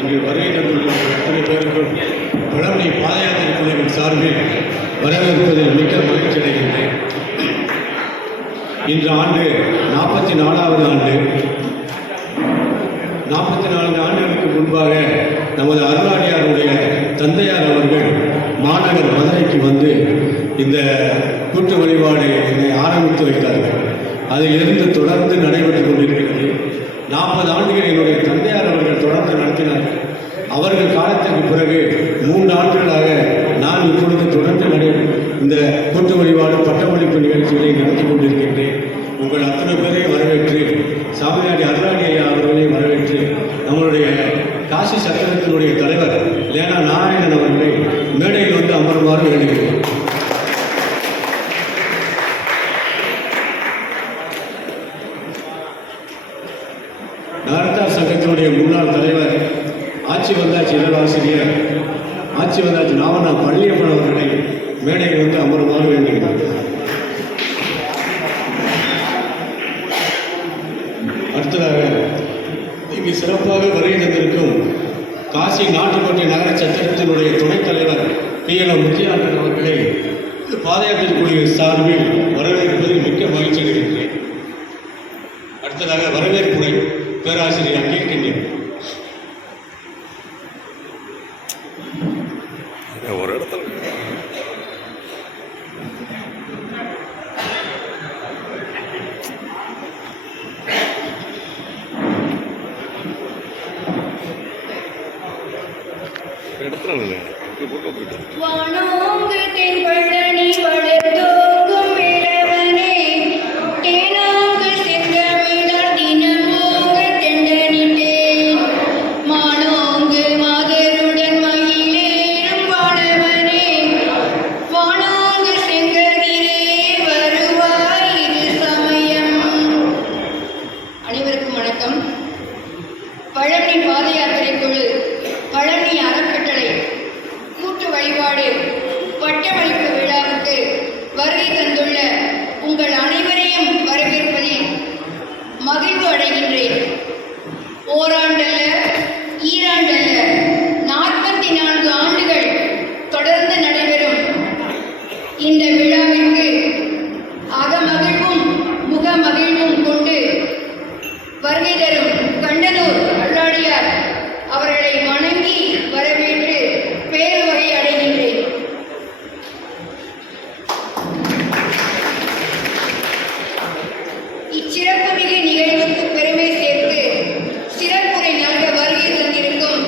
இங்கு வருகை தந்துள்ள அத்தனை பேருக்கும் பழமணி பாத யாத்திரை குழுவின் சார்பில் வரவேற்பதில் மிக்க மகிழ்ச்சி அடைகின்றேன். இன்று ஆண்டு 44வது ஆண்டு. 44 ஆண்டுகளுக்கு முன்பாக நமது அருளாடியாருடைய தந்தையார் அவர்கள் மாநகர் மதுரைக்கு வந்து இந்த கூட்டு வழிபாடு ஆரம்பித்து வைத்தார்கள். அதிலிருந்து தொடர்ந்து நடைபெற்றுக் கொண்டிருக்கிறது. 40 ஆண்டுகள் என்னுடைய தந்தையார் அவர்கள் தொடர்ந்து நடத்தினார்கள். அவர்கள் காலத்திற்கு பிறகு 3 ஆண்டுகளாக நான் இப்பொழுது தொடர்ந்து இந்த கூட்டு வழிபாடு பட்டமளிப்பு நிகழ்ச்சிகளை நடத்தி கொண்டிருக்கின்றேன். உங்கள் அத்தனை பேரையும் வரவேற்று, சாமியாடி அருளாடி ஐயா அவர்களையும் வரவேற்று, நம்மளுடைய காசி சத்திரத்தினுடைய தலைவர் லேனா நாராயணன் அவர்களை மேடையில் வந்து அமருமாறு வேண்டுகிறேன். நகரத்தார் சங்கத்தினுடைய முன்னாள் தலைவர் ஆட்சி வந்தாட்சி இதழாசிரியர் ஆட்சி வந்தாட்சி நாவண்ணா பள்ளியப்பன் அவர்களை மேடையில் வந்து அமருமாறு வேண்டுகிறேன். அடுத்ததாக இங்கு சிறப்பாக வருகை தந்திருக்கும் காசி நாட்டுக்கோட்டை நகர சத்திரத்தினுடைய துணைத் தலைவர் PL முத்தியாண்டன் அவர்களை பாத யாத்திரை குழுவின் சார்பில் வரவேற்பதில் மிக்க மகிழ்ச்சி அடைகின்றேன். அடுத்ததாக வரவேற்புரை பேராசிரியர் கேட்கின்றேன். ஒரு இடத்துல வானோங்கு தென்பழனி வளர்ந்தோங்கும் வேலவனே, தேனோங்கு செங்கமிழார் தினமோங்க தெண்டனிட்டேன், மானோங்கு மாதருடன் மயிலேறும் வானவனே, வானோங்கு செங்கதிரே வருவாய் இது சமயம். அனைவருக்கும் வணக்கம். பழனி பாத யாத்திரை குழு, பழனி அறக்கட்டளை கூட்டு வழிபாடு பட்டமளிப்பு விழாவுக்கு வருகை தந்துள்ள உங்கள் அனைவரையும் வரவேற்பதில் மகிழ்வு அடைகின்றேன். ஓராண்டல்ல, ஈராண்டல்ல, 44 ஆண்டுகள் தொடர்ந்து நடைபெறும் இந்த விழாவிற்கு அகமகிழ்வும் முகமகிழ்வும் கொண்டு வருகை தரும் கண்டனூர் அருளாடியார் அவர்களை வணங்கி வரவேற்று பேரு வகை அடைகின்றேன். இச்சிறப்பு மிகு நிகழ்வுக்கு பெருமை சேர்த்து சிறப்புரை நல்க வருகை தந்திருக்கும்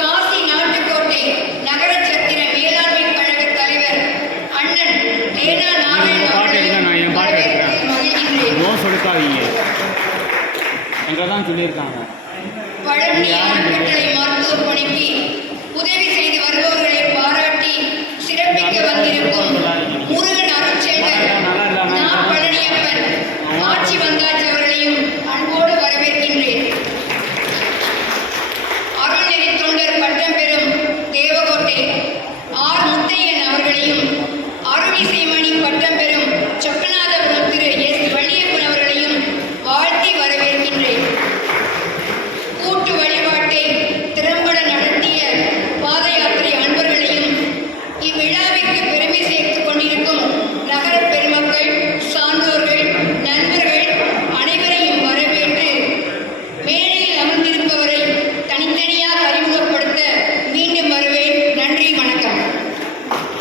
காசி நாட்டுக்கோட்டை நகர சத்திர மேலாண்மை கழக தலைவர் அண்ணன் லேனா நாராயணன் அவர்களை வரவேற்று மகிழ்கின்றேன். எங்கதான் சொல்லியிருக்காங்க. பழனி அறக்கட்டளை மருத்துவ பணிக்கு